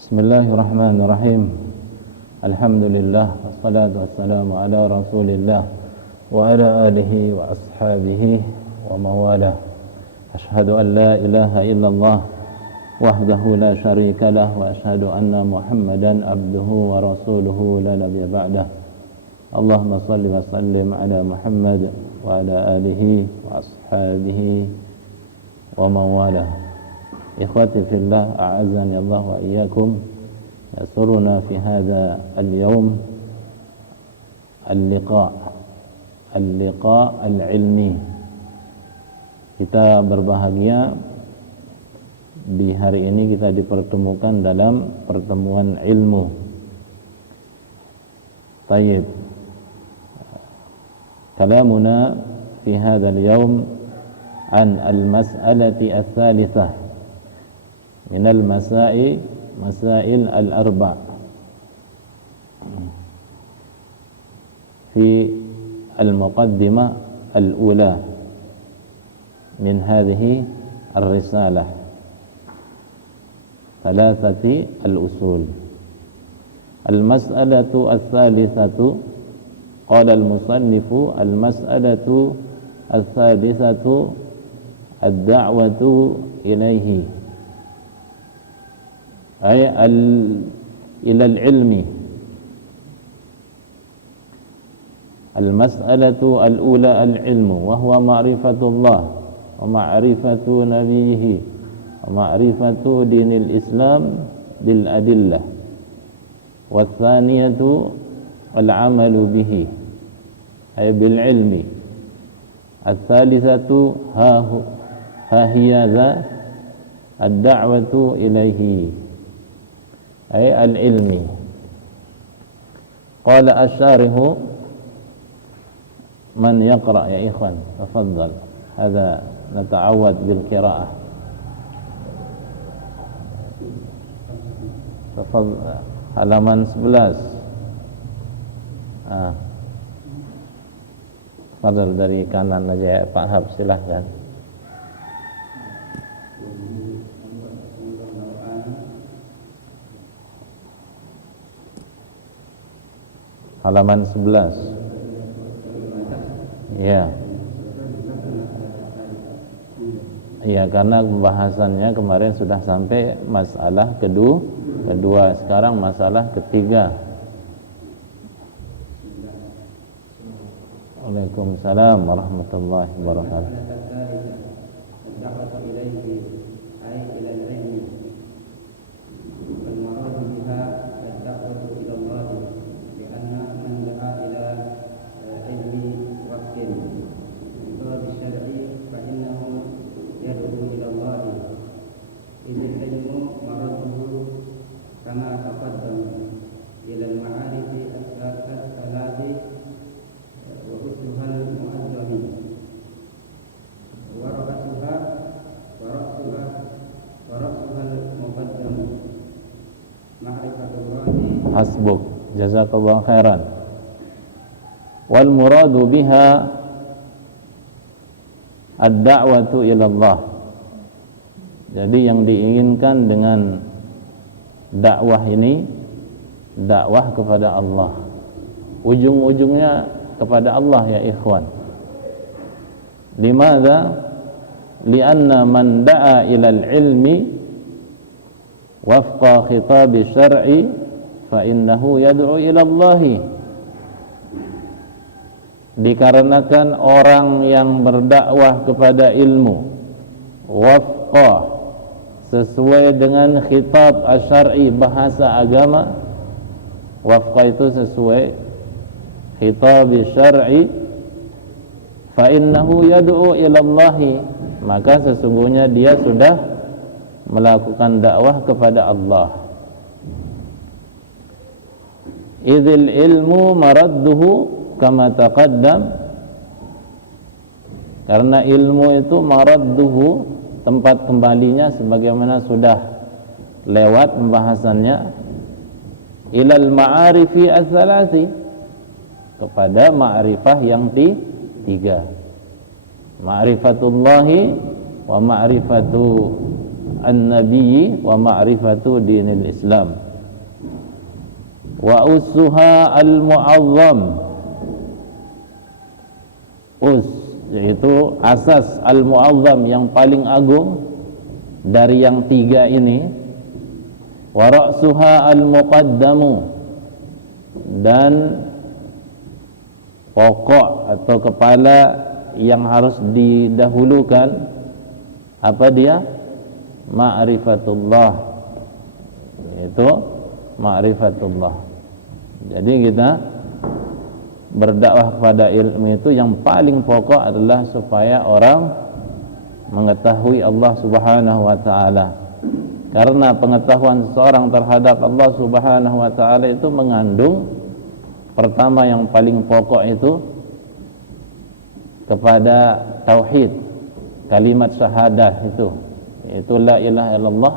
Bismillahirrahmanirrahim. Alhamdulillah wassalatu wassalamu ala Rasulillah wa ala alihi wa ashabihi wa mawalah. Ashhadu an la ilaha illallah wahdahu la syarika lah wa ashhadu anna Muhammadan abduhu wa rasuluhu la nabiyya ba'dah. Allahumma salli wa sallim ala Muhammad wa ala alihi wa ashabihi wa mawalah. Ikhwati fillah, a'azzani Allah wa iyyakum. Yasuruna fi hadha al-yawm al-liqa' al-ilmi. Kita berbahagia di hari ini kita dipertemukan dalam pertemuan ilmu. Tayyib. Kalamuna fi hadha al-yawm an al-mas'alati ats-tsalitsah min al-masail al-arba' fi al-muqaddimah al-ula min hadhihi ar-risalah thalathati al-usul. Al-mas'alatu ats-tsalitsatu qala al-musannifu al-mas'alatu ats-tsalitsatu ad-da'watu ilaihi ay ila al-ilmi. Al-mas'alatu al-ula al-ilmu wa huwa ma'rifatullah wa ma'rifatu nabiyhi wa ma'rifatu dinil Islam bil adillah. Wa tsaniyatu al-amalu bihi ay bil ilmi. Ats-tsalitsatu ha hiya ad-da'watu ilaihi ay al-ilmi. Qala asy-syarihu, man yaqra ya ikhwan, tafadhal. Hadha nata'awwad bil qira'ah. Tafadhal, halaman 11. Tafadhal dari kanan aja ya Pak Hab, silahkan. Halaman 11. Ya. Ya, karena pembahasannya kemarin sudah sampai masalah kedua, sekarang masalah ketiga. Waalaikumsalam warahmatullahi wabarakatuh. Hasbuk, jazakallahu khairan. Wal muradu biha ad-da'watu ilallah. Jadi yang diinginkan dengan dakwah ini, dakwah kepada Allah. Ujung-ujungnya kepada Allah ya ikhwan. Limadza? Lianna man da'a ilal ilmi wafqa khitab syar'i fa innahu yad'u ila Allah. Dikarenakan orang yang berdakwah kepada ilmu wafqa, sesuai dengan khitab asy-syar'i, bahasa agama. Wafqa itu sesuai khitab syar'i, fa innahu yad'u ila Allah, maka sesungguhnya dia sudah melakukan dakwah kepada Allah. Idzil ilmu maradduhu kama taqaddam, karena ilmu itu maradduhu, tempat kembalinya sebagaimana sudah lewat pembahasannya, ilal ma'arifi ats-tsalasi, kepada ma'rifah yang tiga. Ma'rifatullahi wa ma'rifatu an-nabiyyi wa ma'rifatu dinil Islam. Wa ussuha al-mu'azzam, yaitu asas al-mu'azzam yang paling agung dari yang tiga ini. Wa ra'suha al-muqaddamu, dan pokok atau kepala yang harus didahulukan apa dia? Ma'rifatullah, yaitu ma'rifatullah. Jadi kita berdakwah kepada ilmu itu yang paling pokok adalah supaya orang mengetahui Allah Subhanahu wa taala. Karena pengetahuan seseorang terhadap Allah Subhanahu wa taala itu mengandung pertama yang paling pokok itu kepada tauhid, kalimat syahadah itu la ilaha illallah,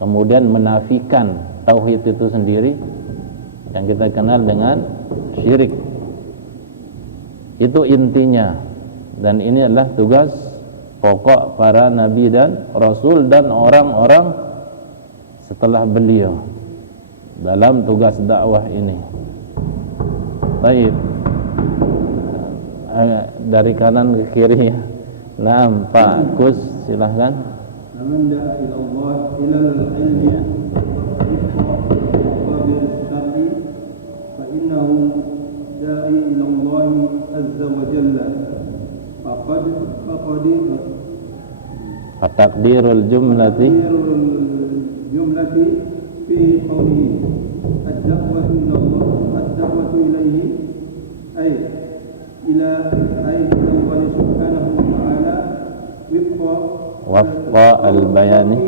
kemudian menafikan tauhid itu sendiri yang kita kenal dengan syirik. Itu intinya, dan ini adalah tugas pokok para nabi dan rasul dan orang-orang setelah beliau dalam tugas dakwah ini. Baik, dari kanan ke kiri ya. Naam, Pak Kus, silahkan. Man da'a ila Allah ila al-ilmi qabil syar'i fa innahu da'i ila Allah azza wa jalla faqad taqdirul jumlati fi qawlihi ad-da'watu ila Allah ad-da'watu ilayhi ay ila Allah subhanahu wa ta'ala wafqa al-bayani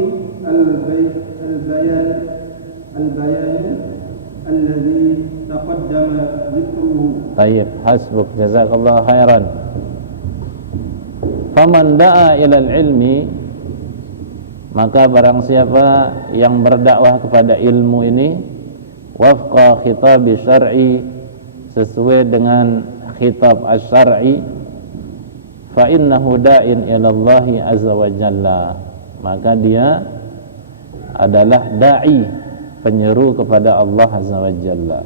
alladhi taqaddama dhikruhu. Tayyib, hasbuk, jazakallahu khairan. Faman da'a ilal ilmi, maka barang siapa yang berdakwah kepada ilmu ini wafqa khitab syar'i, sesuai dengan khitab asy-syar'i, fa innahu da'in ilallahi azza wa jalla, maka dia adalah da'i, penyeru kepada Allah azza wa jalla.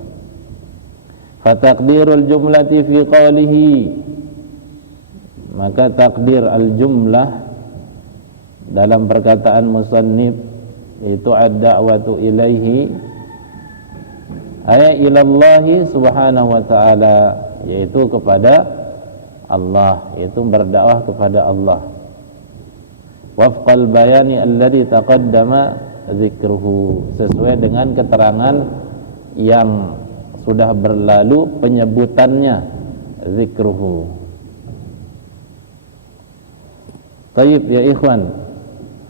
Fa taqdirul jumlati fi qawlihi, maka takdir al-jumlah dalam perkataan musannif itu ad-da'watu ilaihi ay ilallahi subhanahu wa ta'ala, yaitu kepada Allah, yaitu berdakwah kepada Allah. Wafqal bayani alladhi taqaddama dzikruhu, sesuai dengan keterangan yang sudah berlalu penyebutannya, dzikruhu. Tayyib ya ikhwan,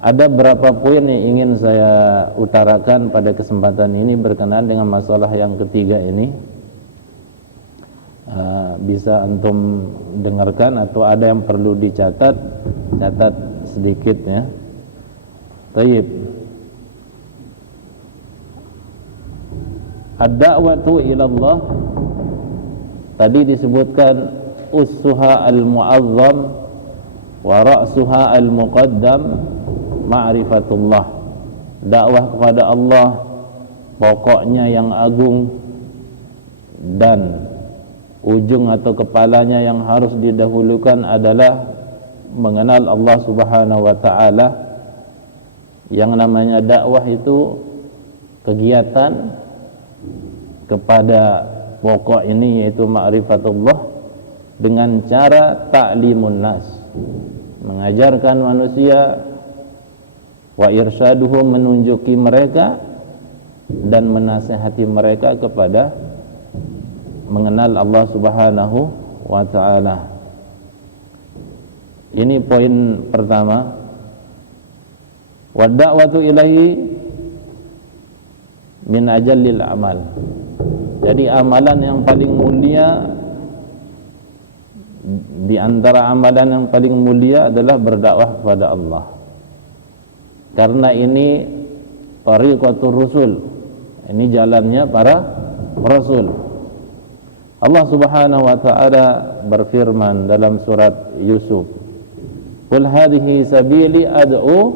ada berapa poin yang ingin saya utarakan pada kesempatan ini berkenaan dengan masalah yang ketiga ini. Bisa antum dengarkan atau ada yang perlu dicatat, catat sedikit ya. Tayyib. Ad-da'watu ilallah, tadi disebutkan ussuha al-mu'azzam wa ra'suha al-muqaddam ma'rifatullah. Dakwah kepada Allah pokoknya yang agung dan ujung atau kepalanya yang harus didahulukan adalah mengenal Allah Subhanahu wa ta'ala. Yang namanya dakwah itu kegiatan kepada pokok ini, yaitu ma'rifatullah, dengan cara ta'limun nas, mengajarkan manusia, wa irsyaduhum, menunjuki mereka dan menasihati mereka kepada mengenal Allah Subhanahu wa ta'ala. Ini poin pertama. Wa da'watu ilaihi min ajallil amal. Jadi amalan yang paling mulia, di antara amalan yang paling mulia adalah berdakwah kepada Allah. Karena ini tariqatul rusul, ini jalannya para rasul. Allah Subhanahu wa ta'ala berfirman dalam surat Yusuf, "Qul hadhihi sabili ad'u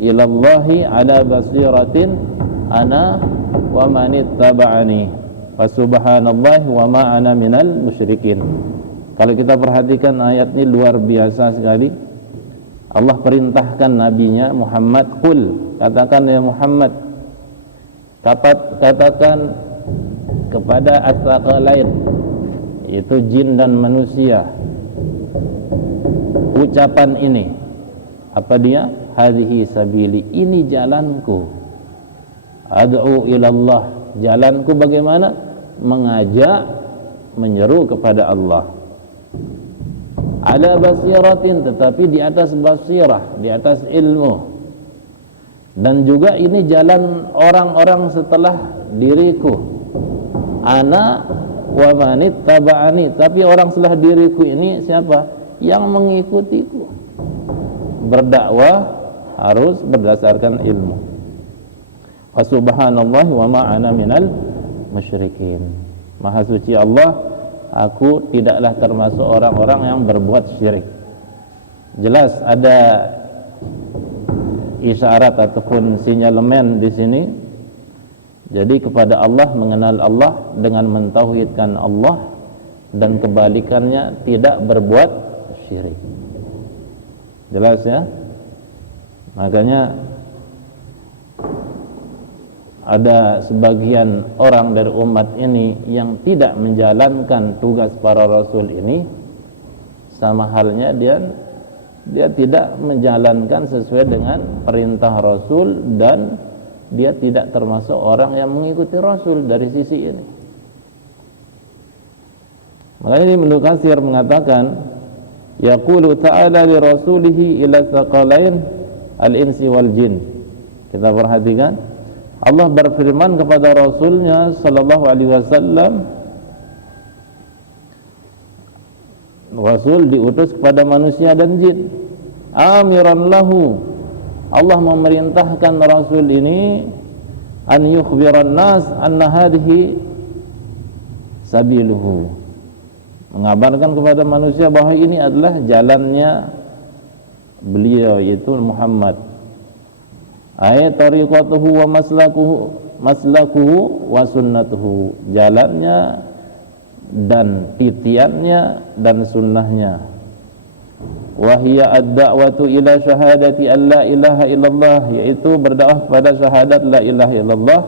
ilallahi ala basiratin ana wa man ittaba'ani wa subhanallahi wa ma ana minal musyrikin. Kalau kita perhatikan ayat ini luar biasa sekali. Allah perintahkan nabinya Muhammad, qul, katakan ya Muhammad, katakan kepada as-saqalain, yaitu jin dan manusia, ucapan ini. Apa dia? Hadhihi sabili, ini jalanku. Ad'u ilallah, jalanku bagaimana? Mengajak, menyeru kepada Allah. Ala basiratin, tetapi di atas basirah, di atas ilmu. Dan juga ini jalan orang-orang setelah diriku. Ana wa manit taba'ani, tapi orang setelah diriku ini siapa? Yang mengikutiku. Berdakwah harus berdasarkan ilmu. Wa subhanallah wa ma ana minal musyrikin. Maha suci Allah, aku tidaklah termasuk orang-orang yang berbuat syirik. Jelas ada isyarat ataupun sinyalemen di sini. Jadi kepada Allah, mengenal Allah dengan mentauhidkan Allah, dan kebalikannya tidak berbuat syirik. Jelas ya? Makanya ada sebagian orang dari umat ini yang tidak menjalankan tugas para rasul ini, sama halnya dia tidak menjalankan sesuai dengan perintah rasul, dan dia tidak termasuk orang yang mengikuti rasul dari sisi ini. Makanya ini Ibnu Katsir mengatakan, yaqulu ta'ala li rasulihi ila tsaqalain al-insi wal jin. Kita perhatikan, Allah berfirman kepada Rasulnya sallallahu alaihi wasallam, Rasul diutus kepada manusia dan jin. Amiran lahu, Allah memerintahkan Rasul ini an yukhbiran nas anna hadhihi sabiluhu, mengabarkan kepada manusia bahwa ini adalah jalannya beliau, yaitu Muhammad. Ayat tariqatuhu wa maslakuhu wa sunnatuhu, jalannya dan titiannya dan sunnahnya. Wa hiya ad-da'watu ila syahadati an la ilaha illallah, yaitu berdakwah kepada syahadat la ilaha illallah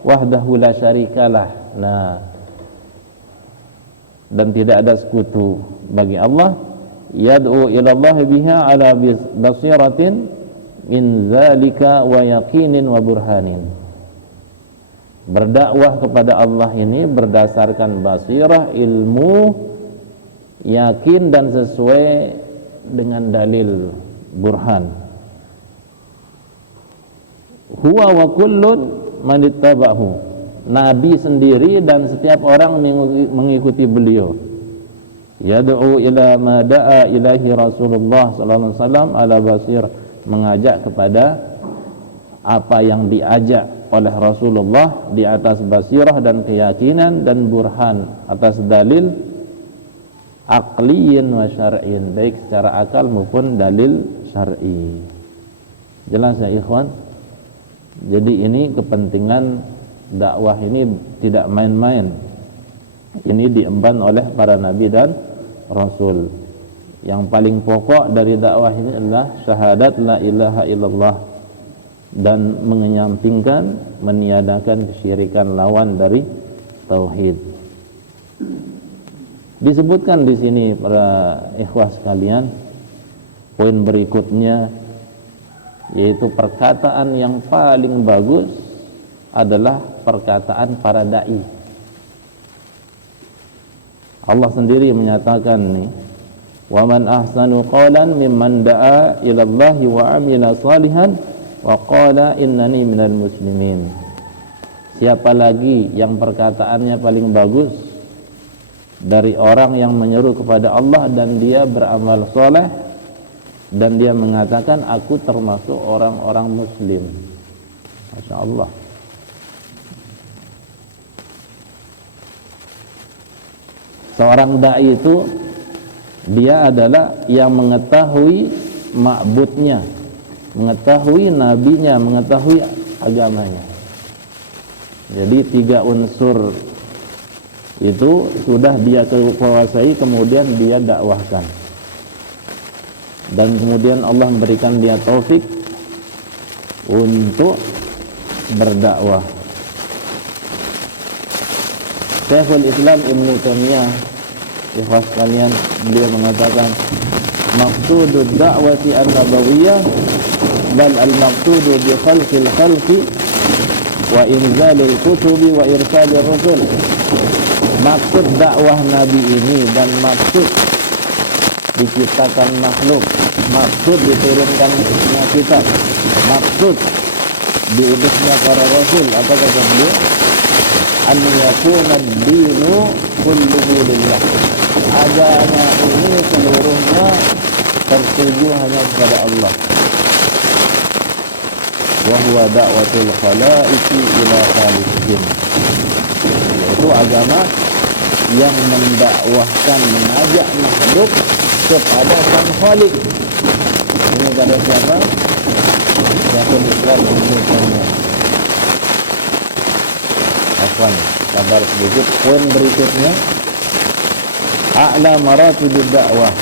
wahdahu la syarikalah. Nah, dan tidak ada sekutu bagi Allah. Yad'u ilallah biha ala basiratin min zalika wa yaqinin wa burhanin. Berdakwah kepada Allah ini berdasarkan basirah, ilmu, yakin, dan sesuai dengan dalil, burhan. Huwa wa kullun man ittaba'ahu, Nabi sendiri dan setiap orang mengikuti beliau. Yad'u ila ma da'a ilahi Rasulullah sallallahu alaihi wasallam ala basir, mengajak kepada apa yang diajak oleh Rasulullah di atas basirah dan keyakinan dan burhan, atas dalil aqliyin wa syar'in, baik secara akal maupun dalil syar'i. Jelas ya ikhwan? Jadi ini kepentingan dakwah ini tidak main-main. Ini diemban oleh para nabi dan rasul. Yang paling pokok dari dakwah ini adalah syahadat la ilaha illallah, dan menyampingkan, meniadakan kesyirikan, lawan dari tauhid. Disebutkan di sini para ikhwah sekalian, poin berikutnya, yaitu perkataan yang paling bagus adalah perkataan para dai. Allah sendiri menyatakan nih, wa man ahsanu qalan mimman da'a ila Allah wa amila salihan wa qala innani minal muslimin. Siapa lagi yang perkataannya paling bagus dari orang yang menyeru kepada Allah dan dia beramal soleh dan dia mengatakan aku termasuk orang-orang muslim. Masya Allah. Seorang da'i itu dia adalah yang mengetahui ma'budnya, mengetahui nabinya, mengetahui agamanya. Jadi 3 unsur itu sudah dia kuasai, kemudian dia dakwahkan. Dan kemudian Allah memberikan dia taufik untuk berdakwah. Syekhul Islam Ibnu Taimiyah, ikhwas sekalian, beliau mengatakan, maqsudud da'wati an-nabawiyyah bal al-maqsudu bi khalqil khalqi wa inzalil kutubi wa irsalir rusul. Maksud dakwah Nabi ini dan maksud diciptakan makhluk, maksud diturunkannya kitab, maksud diutusnya para rasul. Apa kata beliau? An yakuna ad-dinu kulluhu lillah. Agama ini seluruhnya tertuju hanya kepada Allah. Wa huwa da'watul khalaiqi ila khaliqihim. Yaitu agama yang mendakwahkan, mengajak makhluk kepada Sang Khaliq. Ini kata siapa? Syekhul Islam Ibnu Taimiyah. Afwan, sabar sedikit. Poin berikutnya, a'la maratibud dakwah.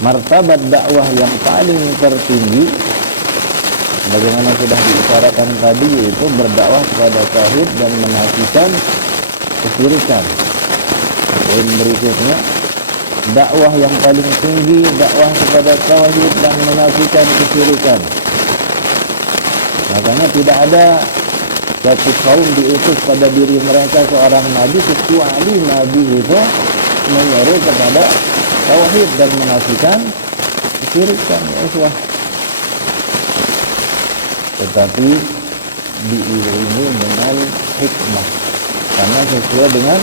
Martabat dakwah yang paling tertinggi, bagaimana sudah diutarakan tadi, yaitu berdakwah kepada tauhid dan menafikan kesyirikan. Poin berikutnya, dakwah yang paling tinggi, dakwah kepada tauhid dan menafikan kesyirikan. Makanya tidak ada satu kaum diutus pada diri mereka seorang nabi kecuali nabi itu menyeru kepada tauhid dan menafikan kesyirikan. Tetapi diiringi dengan hikmah, karena sesuai dengan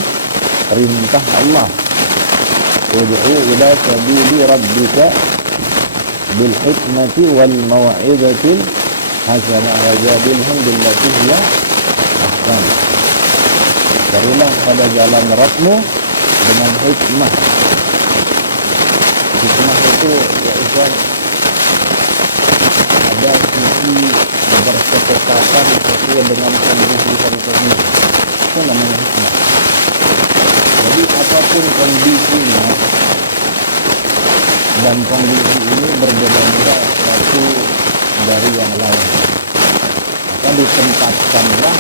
perintah Allah, ud'u ila sabili rabbika bil hikmati wal mau'izatil hasanah wajadilhum billati hiya ahsan. Carilah pada jalan Rabbmu dengan hikmah. Hikmah itu ya ikhwan, ada sisi berketetapan sesuai dengan kondisi tertentu. Itu namanya hikmah. Jadi apapun kondisinya, dan kondisi ini berbeda-beda satu dari yang lain, maka ditempatkanlah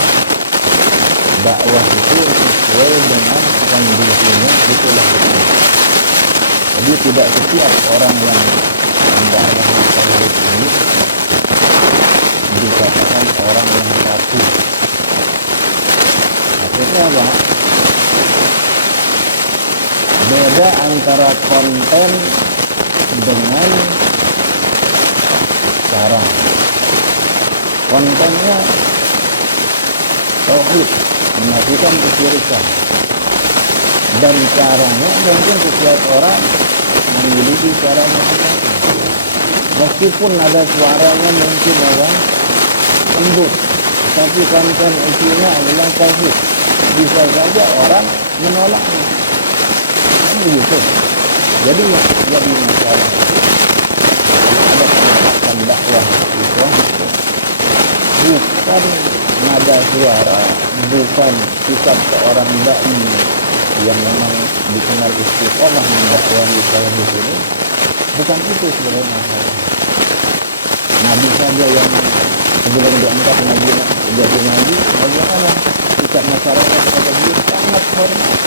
dakwah itu sesuai dengan kondisinya. Itulah hikmah. Jadi tidak setiap orang yang mendakwah tauhid ini dikatakan orang yang kaku. Maksudnya apa? Beda antara konten dengan cara. Kontennya tauhid, menafikan kesyirikan, dan caranya mungkin setiap orang memiliki cara masing-masing. Meskipun ada suaranya mungkin orang lembut, tapi konten isinya adalah tauhid, bisa saja orang menolaknya. Begitu. Jadi jadi masalah ada penolakan dakwah itu bukan nada suara, bukan sikap seorang dai yang memang dikenal istiqomah mendakwahi tauhid ini. Bukan itu sebenarnya masalah. Nabi saja yang sebelum diangkat nabi jadi nabi, bagaimana sikap masyarakat kepada dia? Sangat hormat,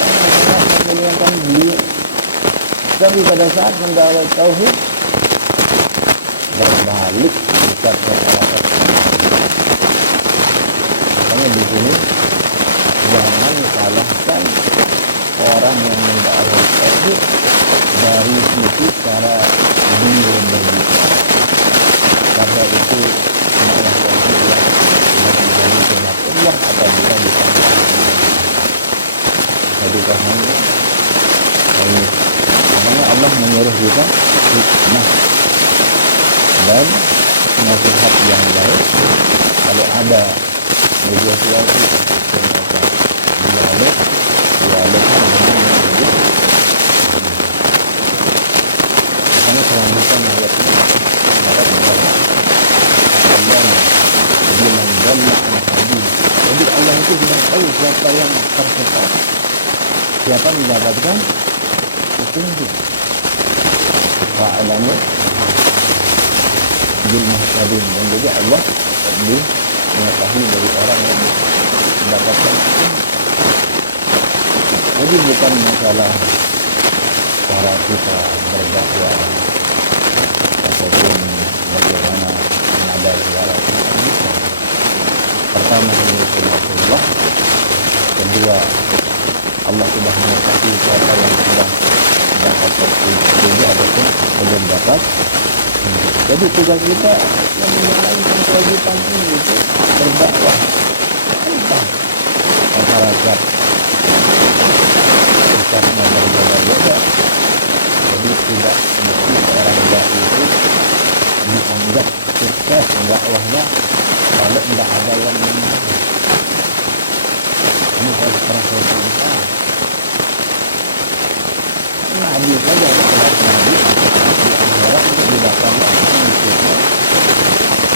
sangat memuliakan beliau. Tapi pada saat mendakwai tauhid, berbalik sikap masyarakat. Makanya di sini jangan salahkan orang yang mendakwai tauhid dari sisi cara beliau berbicara, karena itu malah tauhid yang menjadi sunatullah apabila disampaikan. Jadi pahami, makanya Allah menyuruh kita hikmah dan nasihat yang baik. Kalau ada negosiasi, dialog dengan yang lebih. Makanya Ini kelanjutan ayat ini. Allah bilang dalla ala sabil. Jadi Allah itu sudah tahu siapa yang tersesat, siapa mendapatkan petunjuk. Wa'alamu bil muhtadin, dan jadi Allah lebih mengetahui dari orang yang mendapatkan petunjuk. Jadi bukan masalah cara kita berdakwah ataupun bagaimana menada suara kita. Pertama ini sunnatullah, kedua Allah sudah mengetahui siapa yang sudah dapat petunjuk ataupun belum dapat. Jadi tugas kita yang menjalankan kewajiban ini itu berdakwah tentang masyarakat. Sikapnya berbeda-beda. Jadi tidak mesti seorang dai itu dianggap sukses dakwahnya kalau tidak ada yang menang. Ini harus proses besar. Nabi saja kelas Nabi di akhirat itu didapatkan mengikutnya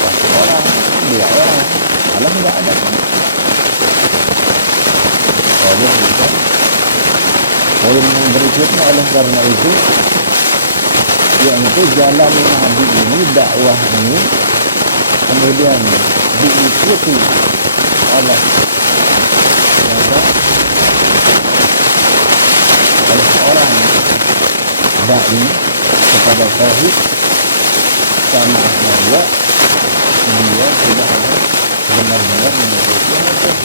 satu orang, dua orang, malah tidak ada kan. Kalau kita poin yang berikutnya oleh karena itu, yaitu jalan Nabi ini, dakwah ini kemudian diikuti oleh orang dai kepada tauhid sama bahwa dia sudah benar-benar mengikuti Rasul.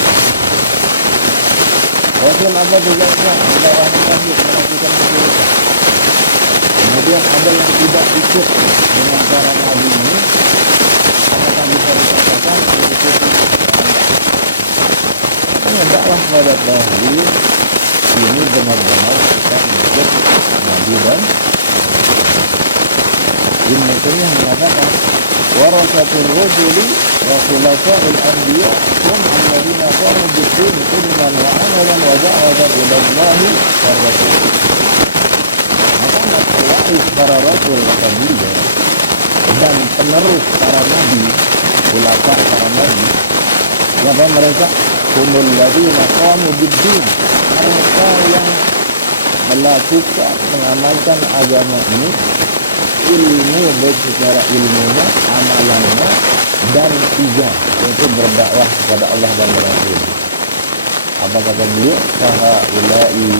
Rasul apa tugasnya? Dakwah tauhid, melakukan kesyirikan. Kemudian ada yang tidak ikut dengan cara Nabi ini, apakah bisa dikatakan mengikuti hanya dakwah pada tauhid ini benar-benar kita mengikut Nabi dan Ibnu Taimiyah mengatakan warasatul rajuli wa khulafa'ul anbiya hum alladziina qamu bid-din ilman wa 'amalan wa da'watan ila Allah wa rasul. Maka pewaris para rasul terdahulu dan penerus para nabi, khulafa para nabi, siapa mereka? Humul ladzina qamu bid-din, mereka yang melakukan, mengamalkan agama ini, ilmu baik secara ilmunya, amalannya, dan tiga, yaitu berdakwah kepada Allah dan Rasul. Apa kata beliau? Fahaulai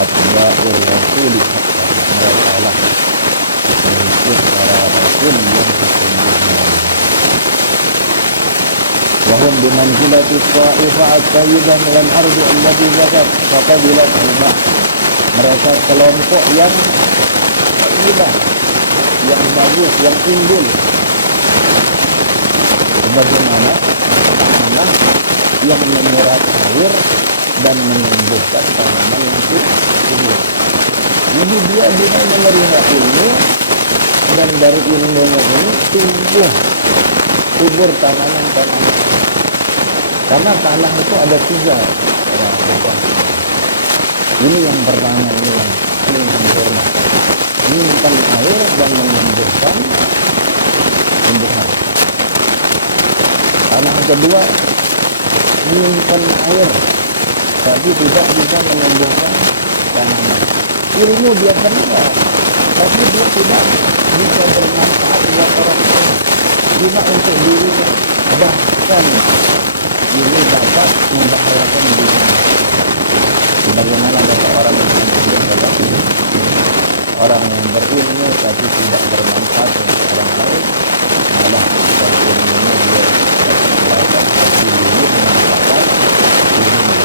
atba'ur rasul, mereka lah mengikut para rasul yang sesungguhnya. Wahum bimanzilati ta'ifah at-tayyibah minal ardi allati zakat faqabilat al-ma'. Mereka kelompok yang tayyibah, yang bagus, yang unggul. Sebagaimana tanah yang menyerap air dan menumbuhkan tanaman yang subur. Jadi dia bisa menerima ilmu, dan dari ilmunya ini tumbuh subur tanaman-tanaman. Karena tanah itu ada tiga. Ini yang pertama, ini yang paling sempurna. Menyimpan air dan menumbuhkan tumbuhan. Tanah kedua menyimpan air tapi tidak bisa menumbuhkan tanaman. Ilmu dia terima, tapi dia tidak bisa bermanfaat buat orang lain, cuma untuk dirinya. Bahkan ini dapat membahayakan dirinya. Bagaimana kata orang yang orang yang berilmu tapi tidak bermanfaat untuk orang lain, malah berilmunya dia melakukan sesuatu ini bermanfaat dirinya.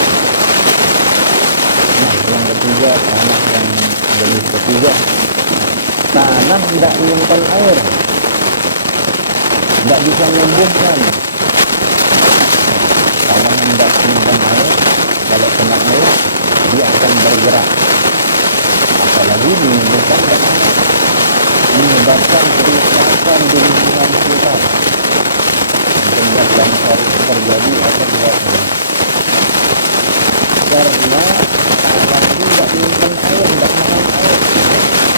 Nah, yang ketiga, tanah yang jenis ketiga, tanah tidak menyimpan air, tidak bisa menumbuhkan. Tanah yang tidak menyimpan air, kalau kena air dia akan bergerak, apalagi menumbuhkan tanaman, menyebabkan kerusakan di lingkungan sekitar, sehingga longsor terjadi atau tidak. Karena tanah itu tidak menyimpan air, tidak makan air,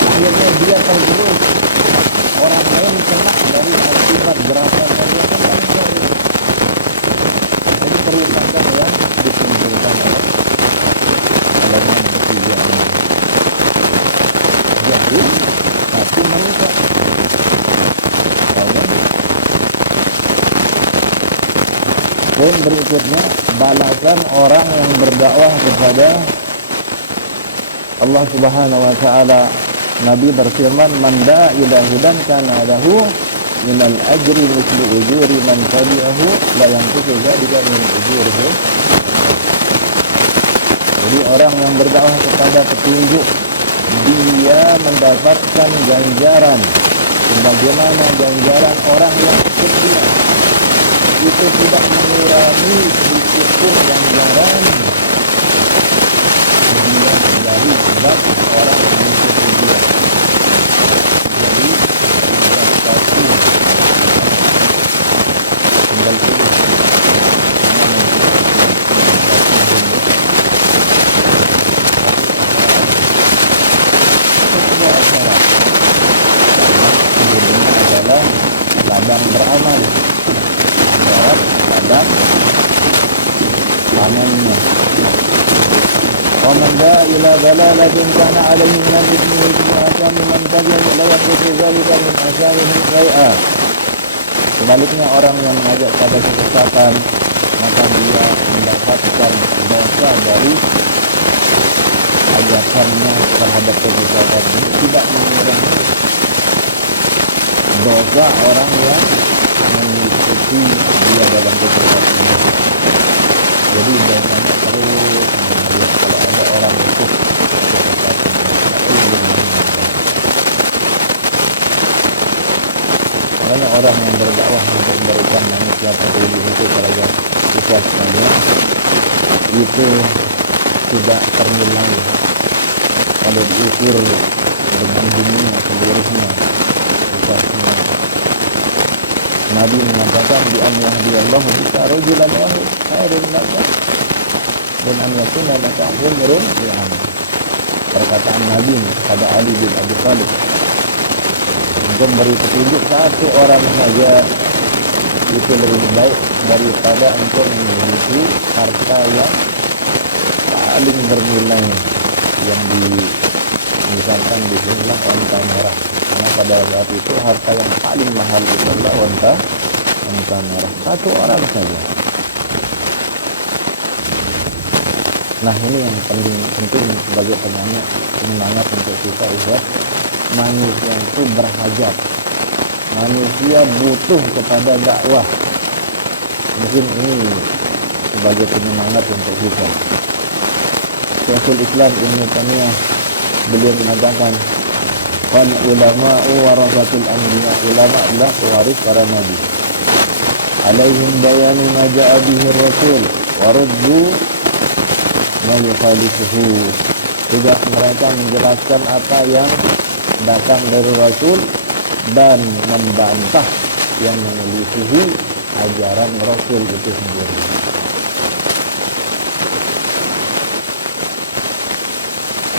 akhirnya dia tergerus. Poin berikutnya, balasan orang yang berdakwah kepada Allah Subhanahu wa taala. Nabi berfirman, "Man da'a ila hudan kana lahu minal ajri mithlu ujuri man tabi'ahu la yanqusu dzalika min ujurihi." Jadi orang yang berdakwah kepada petunjuk, dia mendapatkan ganjaran sebagaimana ganjaran orang yang setia. Itu tidak mengurangi sedikit pun ganjaran dia dari sebab orang yang mengikuti dia. Jadi kita kasih tinggal pilih adalah ladang beramal, syarat ladang amalnya. ومن دعا إلى ضلالة كان عليه من الإثم وآثام من تبعه لا ينقص ذلك من آثامهم شيئا. Sebaliknya orang yang mengajak pada kesesatan, maka dia mendapatkan dosa dari ajakannya terhadap kesesatan ini, tidak mengurangi dosa orang yang mengikuti dia dalam kesesatan ini. Jadi dosanya terus mengalir kalau ada orang itu kesesatan. Makanya orang yang berdakwah untuk memberikan manusia petunjuk itu kepada kita sekalian, itu tidak ternilai kalau diukur dengan dunia seluruhnya. Kita semua. Nabi mengatakan di an yahdiyallahu bika rajulan wahid khairun laka min an yakuna laka humrun li'am. Perkataan Nabi kepada Ali bin Abi Thalib, engkau beri petunjuk satu orang saja itu lebih baik daripada engkau memiliki harta yang paling bernilai, yang misalkan di sinilah onta merah. Karena pada saat itu harta yang paling mahal itu adalah onta merah. Satu orang saja. Nah, ini yang penting sebagai penyemangat untuk kita lihat. Manusia itu berhajat, manusia butuh kepada dakwah. Mungkin ini sebagai penyemangat untuk kita. Syekhul Islam Ibnu Taimiyah beliau mengatakan, "Fal ulama'u warasatul anbiya." Ulama adalah pewaris para nabi. Alaihim bayanu ma ja'a bihi rasul wa raddu ma yukhalifuhu. Tugas mereka menjelaskan apa yang datang dari Rasul dan membantah yang menyelisihi ajaran Rasul itu sendiri.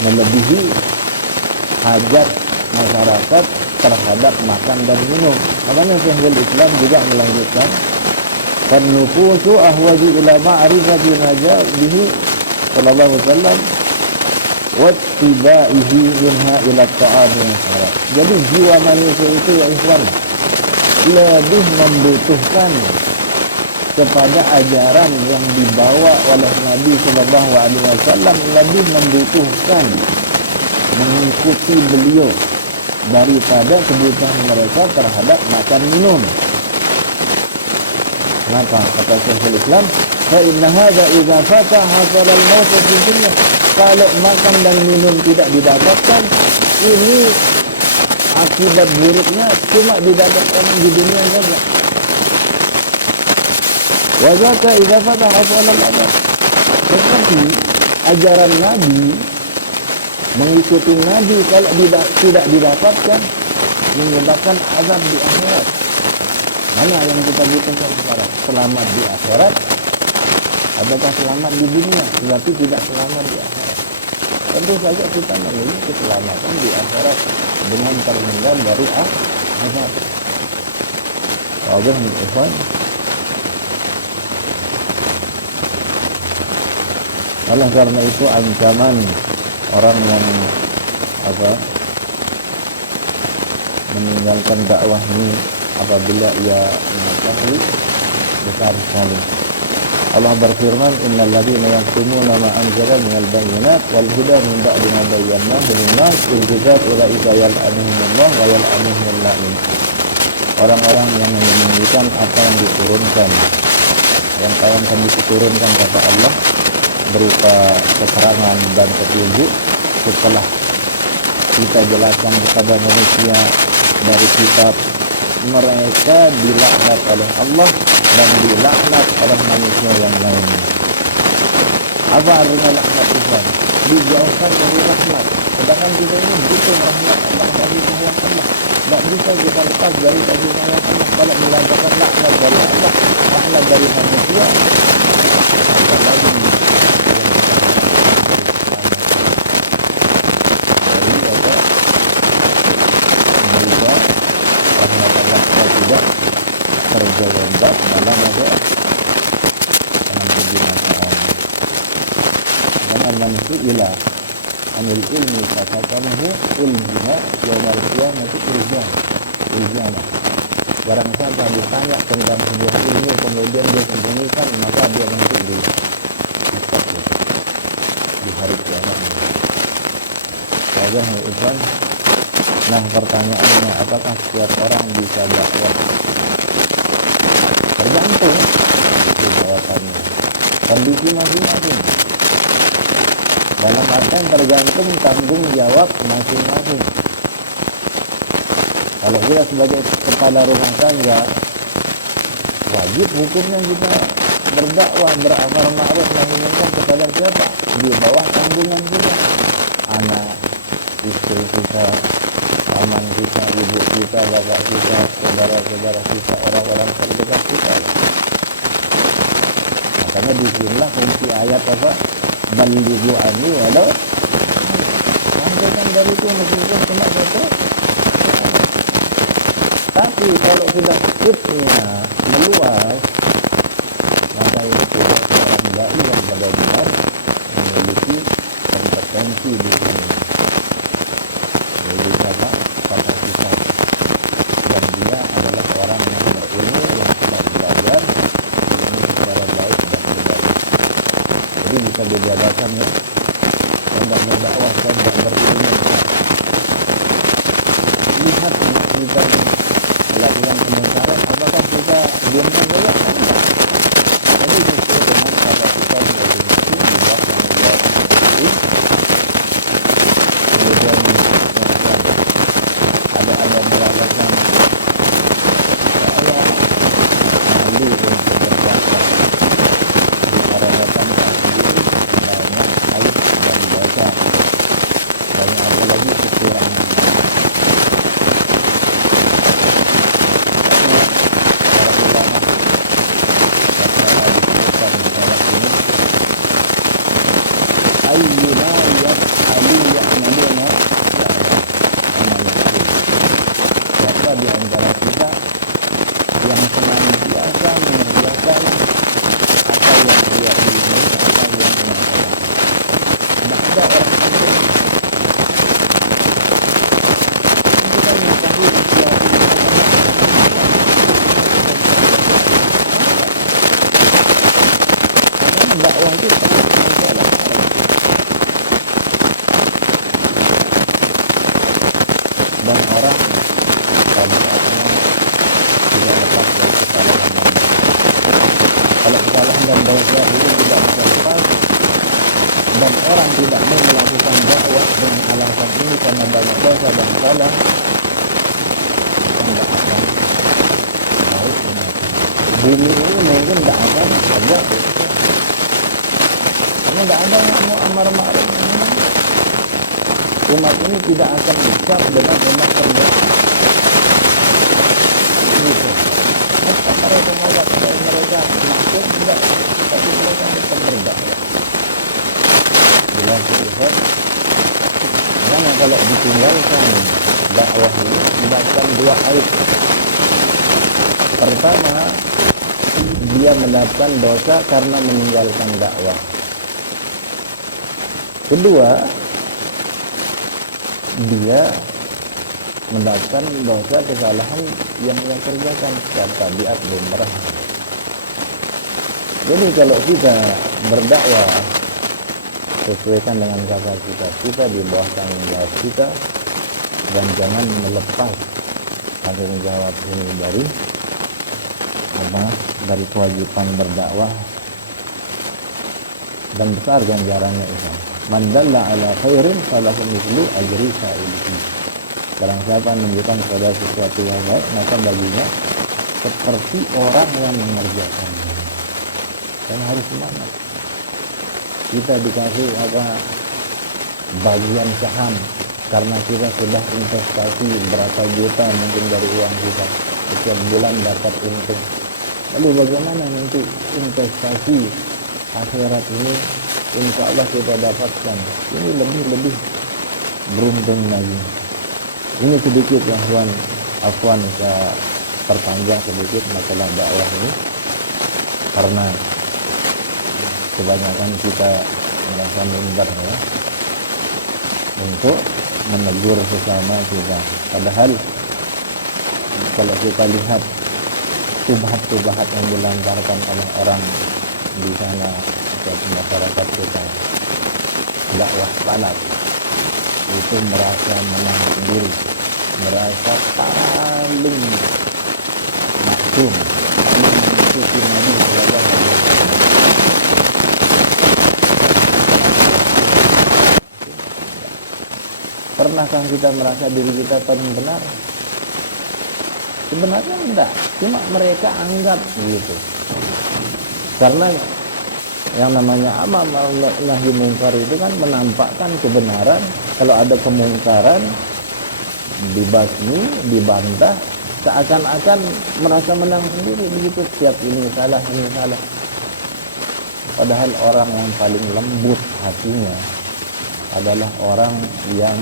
Melebihi hajat masyarakat terhadap makan dan minum. Makanya Syekhul Islam juga melanjutkan, "Fan-nufusu ahwaju ila ma'rifati ma ja'a bihi sallallahu alaihi wasallam wattibaihi minha ila ta'ami wa syarab." Jadi jiwa manusia itu ya ikhwan lebih membutuhkan kepada ajaran yang dibawa oleh Nabi sallallahu alaihi wasallam, lebih membutuhkan mengikuti beliau daripada kebutuhan mereka terhadap makan minum. Kenapa? Kata Syekhul Islam, "Fa inna hadza idza fata hasal al-maut fi dunya." Kalau makan dan minum tidak didapatkan, ini akibat buruknya cuma didapatkan di dunia saja. Wa zaka idza fata hasal al-abad. Seperti ajaran Nabi, mengikuti Nabi kalau tidak didapatkan menyebabkan azab di akhirat. Mana yang kita butuhkan sekarang? Selamat di akhirat, ataukah selamat di dunia tetapi tidak selamat di akhirat? Tentu saja kita memilih keselamatan di akhirat dengan terhindar dari azab. Wajah ikhwan. Oleh karena itu ancaman orang yang meninggalkan dakwah ini apabila ia mengetahui besar sekali. Allah berfirman, innal ladzina yaktumuna ma anzala minal bayyinat wal huda min ba'di ma bayyanahu lin-nas fil kitab ulaika yal'anuhumullah wa yal'anuhumul la'in. Orang-orang yang menyembunyikan apa yang diturunkan, yang kami turunkan kata Allah berupa keterangan dan petunjuk setelah kita jelaskan kepada manusia dari kitab, mereka dilaknat oleh Allah dan dilaknat oleh manusia yang lain. Apa artinya laknat Tuhan? Dijauhkan dari rahmat. Sedangkan kita ini butuh rahmat Allah, dari sayang Allah. Tak bisa kita lepas dari kasih sayang Allah. Kalau melakukan laknat dari Allah, laknat dari manusia, apa lagi? Terjebak dalam kebinasaan. Dengan manusia ilah anil ilmi fatatamuhu ulmiha yawmal qiyamati uljama. Barang siapa ditanya tentang sebuah ilmu kemudian dia sembunyikan, maka dia nanti di hari kiamat. Nah, pertanyaannya, apakah setiap orang bisa dakwah? Tergantung jawabannya, kondisi masing-masing. Dalam artian tergantung tanggung jawab masing-masing. Kalau kita sebagai kepala rumah tangga, wajib hukumnya kita berdakwah, beramar ma'ruf nahi munkar kepada siapa? Di bawah tanggungan kita. Anak, istri kita, paman kita, ibu kita, bapak kita, saudara-saudara kita, orang-orang terdekat kita. Makanya disinilah fungsi ayat apa? Balighu anni walau sampaikan dariku meskipun cuma satu. Tapi kalau sudah skipnya meluas, maka itu tidak seorang dai yang benar-benar memiliki kompetensi di sini. Jadi apa? Kapasitas. Dan dia adalah orang yang berilmu, yang sudah belajar ilmu secara baik dan benar. Jadi bisa dibedakan ya. Yang berdakwah dan berilmu. Lihat kita melakukan kemungkaran, apakah kita diam saja? Tidak. Jadi sesuai dengan kapasitas masing-masing, juga tanggung jawab masing-masing. Kemudian ada melakukan saya malu untuk berkata dikarenakan sendiri banyak aib dan dosa, banyak apalagi kekurangan. Di antara kita yang senantiasa mengerjakan apa yang dia ingini, apa yang dia lakukan. Tidak ada orang lain. Kita mengetahui karena dakwah itu sangat masalah. Dan orang pada saatnya tidak lepas dari kesalahan dan dosa. Kalau kesalahan dan dosa ini tidak bisa lepas, dan orang tidak mau melakukan dakwah dengan alasan ini karena banyak dosa dan salah, kita tidak akan mau bumi ini mungkin tidak akan ada, karena tidak ada yang mau amar ma'ruf. Umat ini tidak akan bisa dengan umat terbaik. Mereka menolak dan mereka maksud tidak, tapi mereka tetap berdakwah. Bila Tuhan, karena kalau ditinggalkan dakwah ini mendapatkan dua aib. Pertama, dia mendapatkan dosa karena meninggalkan dakwah. Kedua, dia mendapatkan dosa kesalahan yang ia kerjakan secara tabiat lumrah. Jadi kalau kita berdakwah sesuaikan dengan kapasitas kita, di bawah tanggung jawab kita, dan jangan melepas tanggung jawab ini dari kewajiban berdakwah, dan besar ganjarannya itu. Man dalla ala khairin falahu mithlu ajri fa'ilihi. Barang siapa menunjukkan pada sesuatu yang baik, maka baginya seperti orang yang mengerjakannya. Dan harus semangat. Kita dikasih bagian saham karena kita sudah investasi berapa juta mungkin dari uang kita, setiap bulan dapat untung. Lalu bagaimana nanti investasi akhirat ini insya Allah kita dapatkan? Ini lebih beruntung lagi. Ini sedikit ya Afwan saya perpanjang sedikit masalah dakwah ini, karena kebanyakan kita merasa minder ya untuk menegur sesama kita. Padahal kalau kita lihat subhat-subhat yang dilancarkan oleh orang di sana ke masyarakat kita, dakwah salaf itu merasa menang sendiri, merasa paling maksum, paling mengikuti Nabi Sallallahu Alaihi Wasallam. Pernahkah kita merasa diri kita paling benar? Sebenarnya enggak, cuma mereka anggap gitu. Karena yang namanya amal nahi mungkar itu kan menampakkan kebenaran. Kalau ada kemungkaran dibasmi, dibantah, seakan-akan merasa menang sendiri begitu. Setiap ini salah. Padahal orang yang paling lembut hatinya adalah orang yang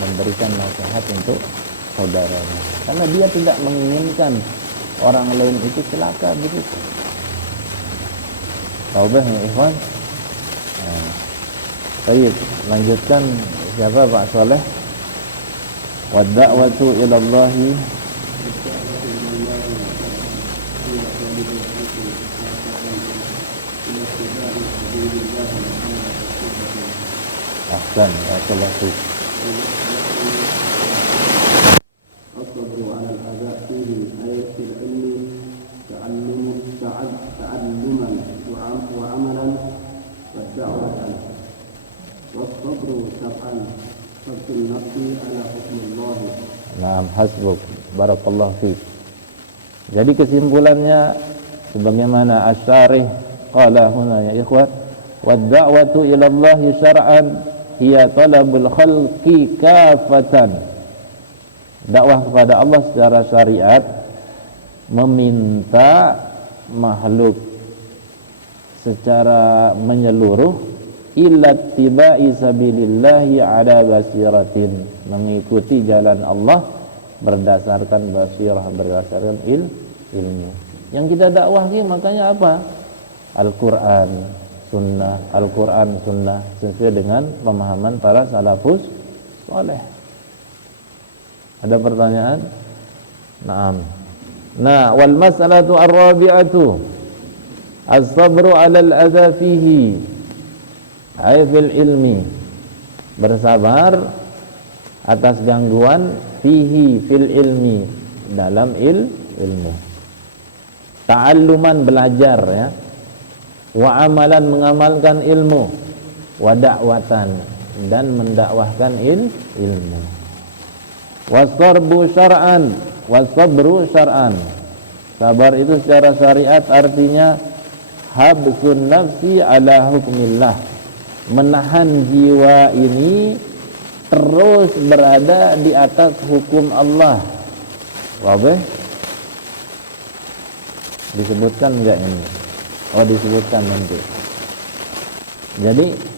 memberikan nasihat untuk saudaranya, karena dia tidak menginginkan orang lain itu celaka begitu. Taubah ya ikhwan. Baik, lanjutkan siapa Pak Soleh? Wa da'watu ila Allah ahsan ya Allah. الصبر على الأداء فيه أي في العلم تعلما وعملا والدعوة، والصبر شرعا صبر النفس على حكم الله. Naam, hasbuk, barakallahu fiik. Jadi kesimpulannya sebagaimana asy-syarih qala huna ya ikhwan, wad da'watu ila Allah syar'an hiya talabul khalqi kafatan. Dakwah kepada Allah secara syariat meminta makhluk secara menyeluruh ila tibai sabilillahi ala basiratin, mengikuti jalan Allah berdasarkan basirah, berdasarkan ilmu. Yang kita dakwahi makanya apa? Al-Qur'an, sunnah, Al-Qur'an, sunnah sesuai dengan pemahaman para salafus saleh. Ada pertanyaan? Naam. Nah, wal mas'alatu ar-rabi'atu as-sabru 'ala al-adza fihi ay fil ilmi, bersabar atas gangguan fihi fil ilmi, dalam ilmu. Ta'alluman, belajar ya. Wa amalan, mengamalkan ilmu. Wa da'watan, dan mendakwahkan ilmu. Wasabru syar'an, wasabru syar'an. Sabar itu secara syariat artinya habsun nafsi ala hukmillah, menahan jiwa ini terus berada di atas hukum Allah. Wabeh? Disebutkan enggak ini? Oh, disebutkan nanti. Jadi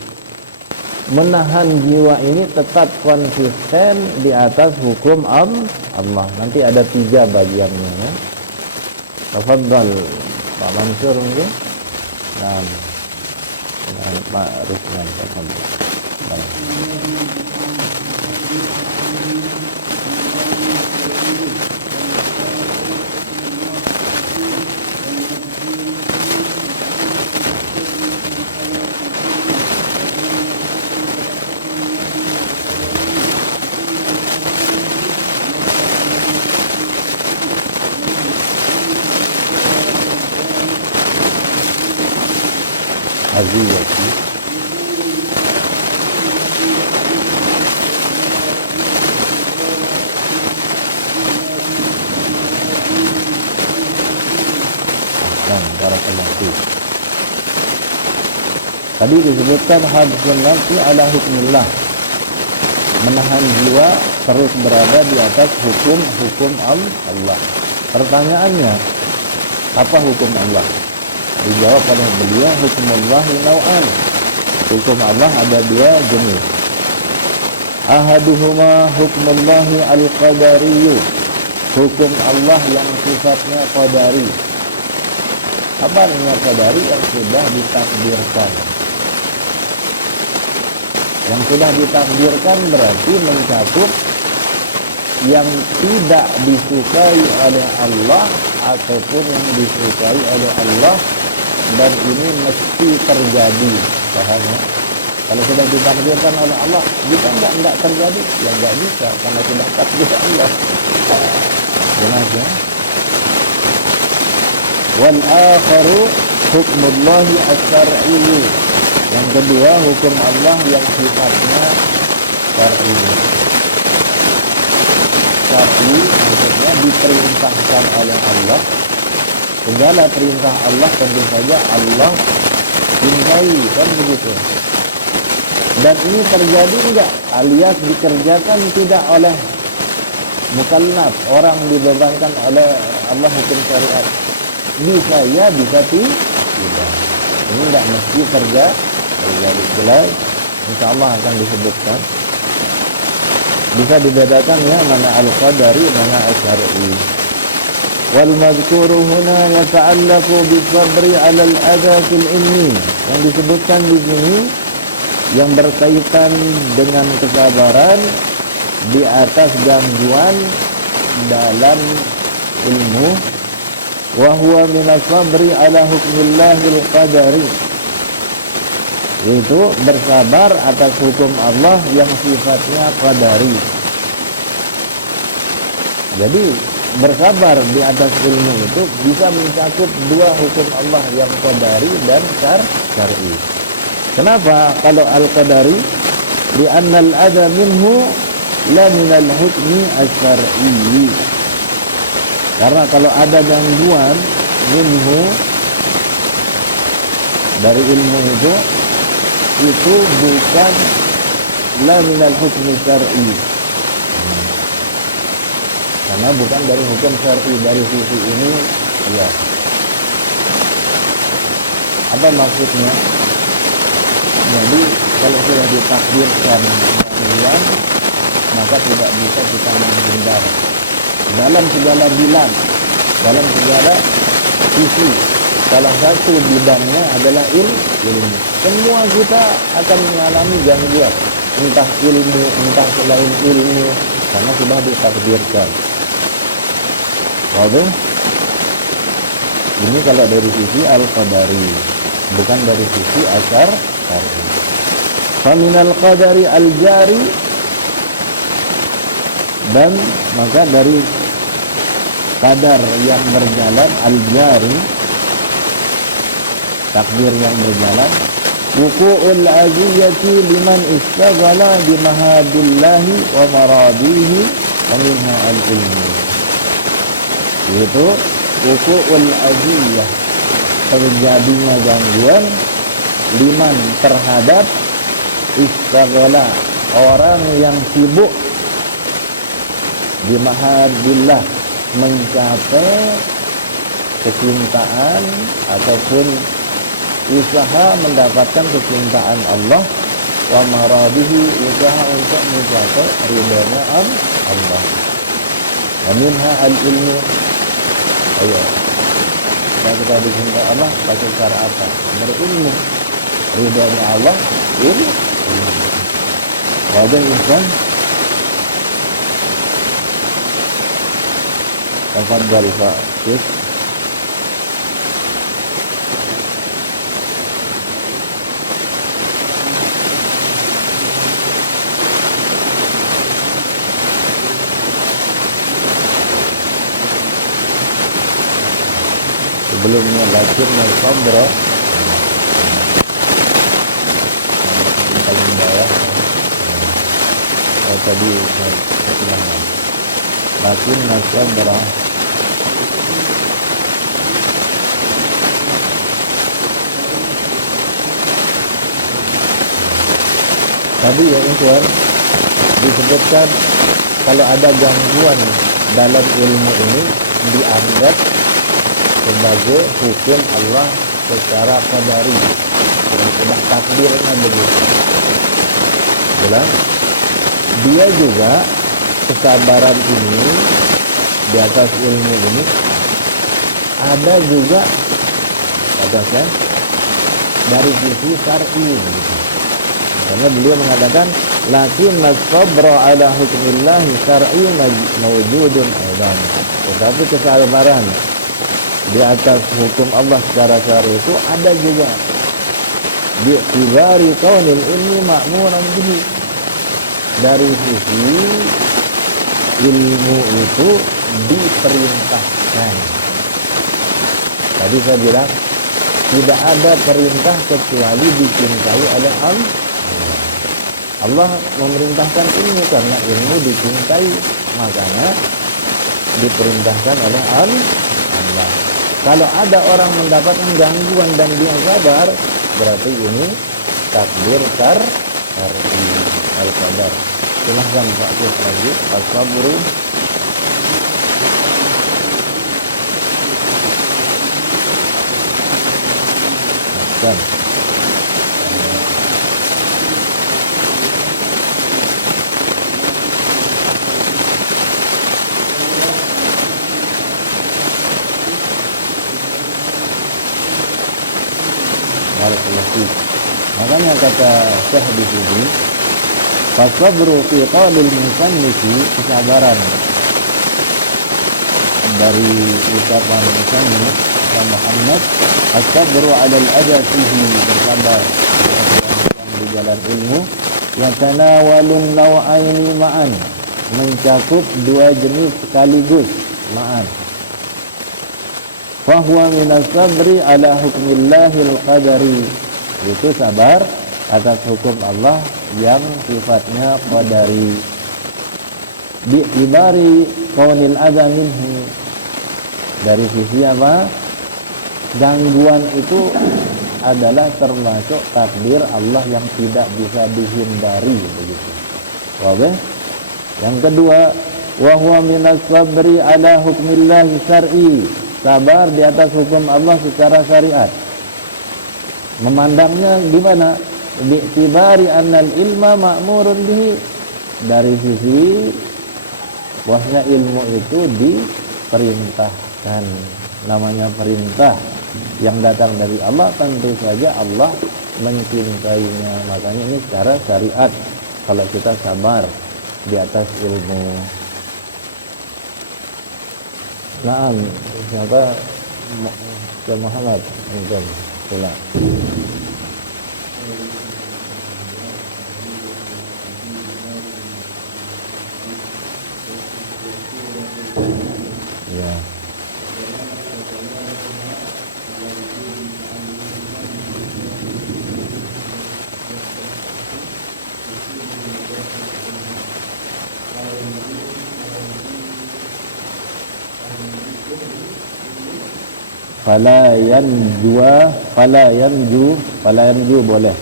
menahan jiwa ini tetap konsisten di atas hukum Allah. Nanti ada 3 bagiannya ya. Tafadhal Pak Mansur mungkin. Nah, Pak Rizman, tafadhal. aziyati. Barakallahu fiik. Tadi disebutkan habsun nafsi ala hukmillah, menahan jiwa terus berada di atas hukum Allah. Pertanyaannya, apa hukum Allah? Dijawab oleh beliau, hukmullahi naw'an. Hukum Allah ada dua jenis. Ahaduhuma hukmullahi al-qadariyyu, hukum Allah yang sifatnya qadari. Apa artinya qadari? Yang sudah ditakdirkan. Yang sudah ditakdirkan berarti mencakup yang tidak disukai oleh Allah ataupun yang disukai oleh Allah, dan ini mesti terjadi. Paham ya? Kalau sudah ditakdirkan oleh Allah, jika enggak terjadi, ya enggak bisa, karena sudah takdir Allah. Jelas ya? Wal akharu hukmullahi asy-syar'i. Yang kedua, hukum Allah yang sifatnya syar'i. Syar'i maksudnya diperintahkan oleh Allah. Segala perintah Allah tentu saja Allah cintai, kan begitu. Dan ini terjadi enggak, alias dikerjakan tidak oleh mukallaf, orang dibebankan oleh Allah hukum syariat. Bisa ya, bisa tidak. Ini enggak mesti terjadi. Jelas, insyaallah akan disebutkan. Bisa dibedakan ya, mana al-qadari, mana al-syar'i. Wal madhkuru huna yata'allaqu bis-sabri 'ala al-adha fil ilmi. Yang disebutkan di sini yang berkaitan dengan kesabaran di atas gangguan dalam ilmu. Wa huwa min as-sabri 'ala hukmillahil qadari, yaitu bersabar atas hukum Allah yang sifatnya qadari. Jadi bersabar di atas ilmu itu bisa mencakup dua hukum Allah, yang qadari dan syar'i. Kenapa kalau al-qadari? Li'anna al-adha minhu la min al-hukmi asy-syar'i. Karena kalau ada gangguan minhu dari ilmu itu bukan la min al-hukmi syar'i. Karena bukan dari hukum syar'i. Dari sisi ini ya. Apa maksudnya? Jadi kalau sudah ditakdirkan gangguan, maka tidak bisa kita menghindar. Dalam segala bilang, dalam segala sisi, salah satu bidangnya adalah ilmu. Semua kita akan mengalami gangguan, entah ilmu, entah selain ilmu, karena sudah ditakdirkan. Waduh, ini kalau dari sisi al-qadari, bukan dari sisi asy-syar'i. Faminal qadari al-jari, dan maka dari qadar yang berjalan, al-jari takdir yang berjalan, wuqu'ul aziyati liman istaghala bimahadillahi wa maradihi wa minha al-ilmu. Yaitu wuqu'ul aziyah, terjadinya gangguan, liman terhadap istaghala, orang yang sibuk bimahadillah, mencapai kecintaan ataupun usaha mendapatkan kecintaan Allah, wa maradihi, usaha untuk mencapai ridhonya Allah. Wa minha al-ilmu. Ayo, kita dicintai Allah pakai cara apa? Berilmu. Ridhonya Allah ilmu. Wadah insan. Tafadhal Pak Syekh. Sebelumnya lakin dan sabra. tadi lakin nasabra tadi ya ikhwan disebutkan kalau ada gangguan dalam ilmu ini dianggap sebagai hukum Allah secara qadari, sudah takdirnya begitu. Jelas? Dia juga kesabaran ini di atas ilmu ini ada juga katakan dari sisi syar'i gitu. Karena beliau mengatakan lakin as-sabra ala hukmillah syar'i mawjudun aidan. Tetapi kesabaran di atas hukum Allah secara syar'i itu ada juga. Bi'tibari kaunil ilmi ma'muran bihi. Dari sisi ilmu itu diperintahkan. Tadi saya bilang tidak ada perintah kecuali dicintai oleh Allah. Allah memerintahkan ilmu karena ilmu dicintai, makanya diperintahkan oleh Allah. Kalau ada orang mendapatkan gangguan dan dia sadar, berarti ini takdir syar'i al-qadar. Silahkan Pak Gus lagi, as-sabru. Dan makanya kata Syekh di sini, fasabru fi qaulil musannifi, kesabaran dari ucapan musannif Muhammad, as-sabru 'ala al-adha fihi, bersabar di jalan ilmu, yatanawalun naw'aini ma'an, mencakup dua jenis sekaligus, ma'an. Fahuwa minas sabri ala hukmillahil qadari, itu sabar atas hukum Allah yang sifatnya qadari. Bi'ibari kaunil adha minhu, dari sisi apa? Gangguan itu adalah termasuk takdir Allah yang tidak bisa dihindari, begitu. Wabah? Yang kedua, wa huwa minas sabri ala hukmillahi syar'i, sabar di atas hukum Allah secara syariat. Memandangnya gimana? Bi'tibari annal ilma ma'murun bihi, dari sisi bahwasanya ilmu itu diperintahkan. Namanya perintah yang datang dari Allah, tentu saja Allah mencintainya. Makanya ini secara syariat kalau kita sabar di atas ilmu. Naam, siapa? Muhammad mungkin. Sila. Ya. Fala yanju boleh.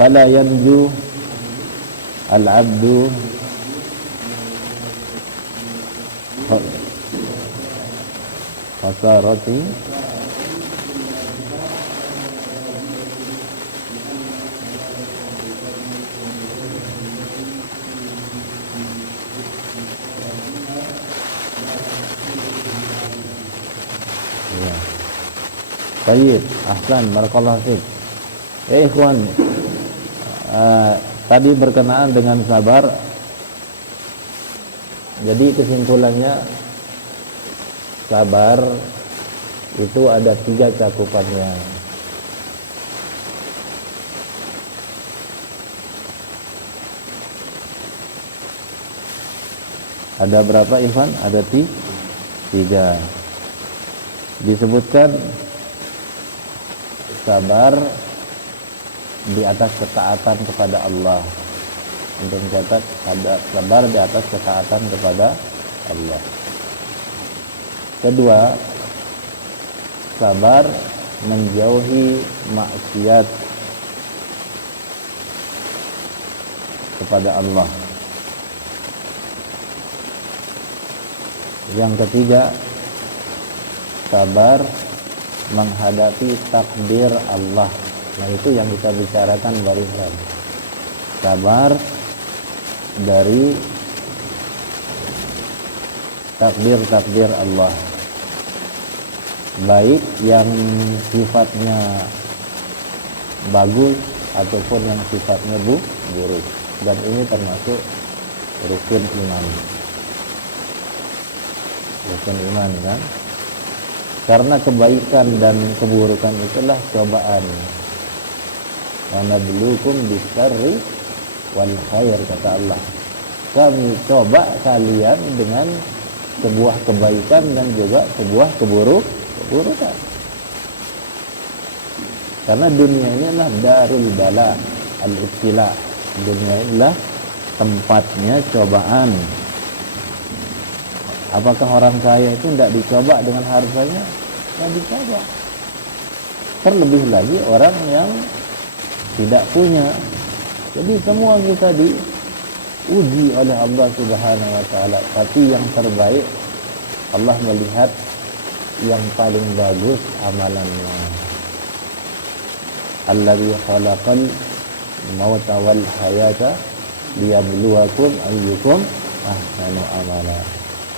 Fala yanju al-abdu fasarati ya. Baik, ahsan, barakallahu fiik. Ikhwan, tadi berkenaan dengan sabar. Jadi kesimpulannya, sabar itu ada 3 cakupannya. Ada berapa, Ikhwan? Ada 3. Disebutkan sabar di atas ketaatan kepada Allah. untuk mencatat sabar di atas ketaatan kepada Allah. Kedua, sabar menjauhi maksiat kepada Allah. Yang ketiga, sabar menghadapi takdir Allah. Nah, itu yang kita bicarakan barusan. Sabar dari takdir-takdir Allah, baik yang sifatnya bagus ataupun yang sifatnya buruk. Dan ini termasuk rukun iman. Rukun iman kan? Karena kebaikan dan keburukan itulah cobaan. Wa nabluukum bisyarri wal khair, kata Allah. Kami coba kalian dengan sebuah kebaikan dan juga sebuah keburukan. Karena dunia ini adalah darul bala, al-ibtila. Dunia inilah tempatnya cobaan. Apakah orang kaya itu tidak dicoba dengan hartanya? Tidak dicoba. Terlebih lagi orang yang tidak punya. Jadi semua kita diuji oleh Allah Subhanahu wa taala. Tapi yang terbaik, Allah melihat yang paling bagus amalannya. Alladzi khalaqal mauta wal hayata liyabluwakum ayyukum ahsanu amala.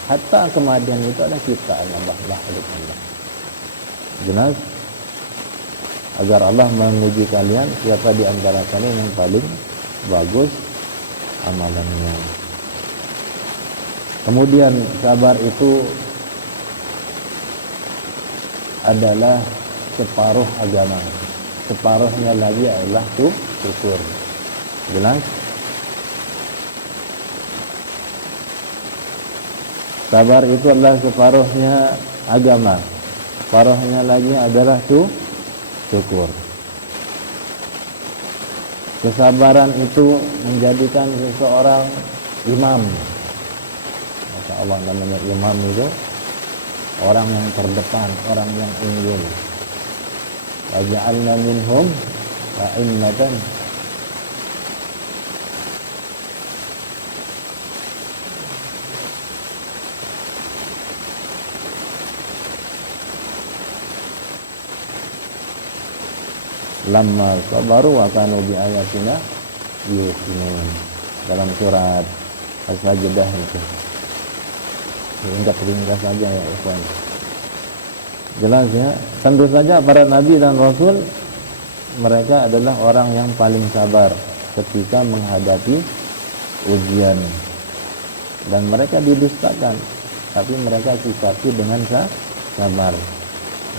Hatta kematian itu ada ciptaan Allah, makhluk Allah. Jelas agar Allah menguji kalian siapa di antara kalian yang paling bagus amalannya. Kemudian sabar itu adalah separuh agama. Separuhnya lagi adalah syukur. Jelas? Sabar itu adalah separuhnya agama. Separuhnya lagi adalah syukur. Kesabaran itu menjadikan seseorang imam. Masya Allah, namanya imam itu orang yang terdepan, orang yang unggul. Waja'alna minhum a'immatan. Lamma sabaru wa kanu bi ayatina yuqinun. Dalam surat As-Sajdah itu. Ringkas saja ya ikhwan. Jelas ya. Tentu saja para nabi dan rasul mereka adalah orang yang paling sabar ketika menghadapi ujian. Dan mereka didustakan, tapi mereka sikapi dengan sabar.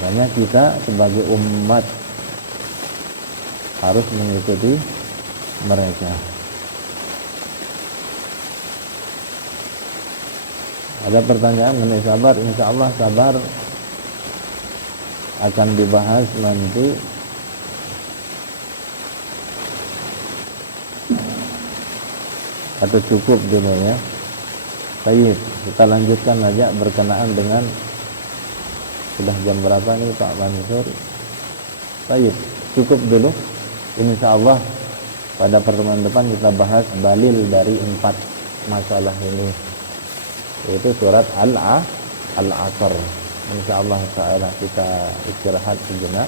Makanya kita sebagai umat harus mengikuti mereka. Ada pertanyaan mengenai sabar? Insya Allah sabar akan dibahas nanti atau cukup dulu ya. Baik, kita lanjutkan aja berkenaan dengan sudah jam berapa nih Pak Mansur? Baik, cukup dulu. Insya Allah pada pertemuan depan kita bahas dalil dari 4 masalah ini, yaitu surat Al-Asr. Insya Allah ta'ala kita istirahat sejenak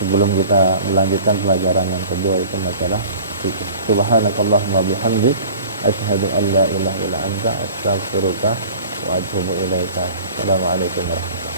sebelum kita melanjutkan pelajaran yang kedua, itu masalah fikih. Subhanakallahumma bihamdik asyhadu an la ilaha illa anta astaghfiruka wa atubu ilaika. Assalamualaikum warahmatullahi wabarakatuh.